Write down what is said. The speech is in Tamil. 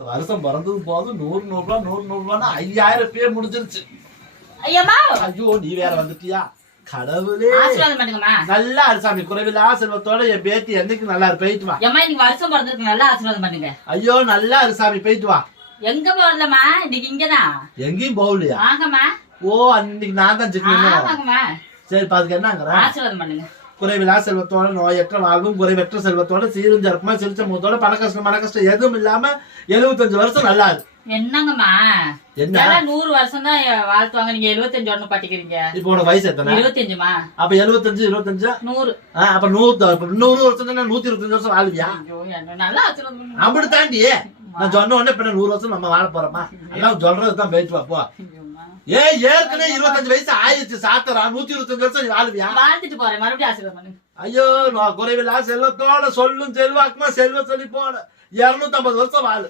வருஷம் பிறந்தது போதும் 100 5000 பேர் முடிஞ்சிருச்சு. ஐயோ நீ வேற வந்துட்டியா கடவுளே. நல்லா சாமி குறைவில்லா செல்வத்தோட என் பேத்தி என்னைக்கு நல்லா போயிட்டு வா. வருஷம் பிறந்திருக்கு நல்லா ஆசீர்வாதம் பண்ணுங்க. ஐயோ நல்லா சாமி போயிட்டு வா. எங்க போறலமா இன்னைக்கு இங்கதான் எங்கேயும் போகலையா? வாங்கம்மா. ஓ அன்னைக்கு நான் தான் சரி பாத்துக்க என்ன ஆசீர்வாதம் பண்ணுங்க. குறைவில்லா செல்வத்தோட நோயற்ற வாழ்வும் குறைவற்ற செல்வத்தோட சீரும் சிறப்புமா சிரிச்ச முகத்தோட பண கஷ்டம் மன கஷ்டம் எதுவும் இல்லாம 75 வருஷம் நல்லா இருக்கு. என்னங்கம்மா என்ன 100 வருஷம் தான் வாழ்த்துவாங்க, நீங்க 75 ஒண்ணு பாட்டிக்கிறீங்க. இப்போ உனக்கு வயசு எத்தனை? 25மா. அப்ப 75 25 100. அப்ப 100 வருஷம் தானே 125 வருஷம் வாழ்வியா? நல்லா ஆசீர்வாதம் பண்ணுங்க. அப்படி தாண்டி நான் சொன்ன உடனே இப்ப 100 வருஷம் நம்ம வாழ போறோமா? எல்லாம் சொல்றதுதான் பேச்சு போ. ஏற்கனவே 25 வயசு ஆயிடுச்சு சாத்தரா 125 வருஷம் வாழ்வியா? வாழ்ந்துட்டு போறேன் மறுபடியும் ஆசீர்வாதம் பண்ணுங்க. ஐயோ நான் குறைவில்லா செல்வத்தோட சொல்லும் செல்வாக்குமா செல்வ சொல்லி போட 250 வருஷம் வாழு.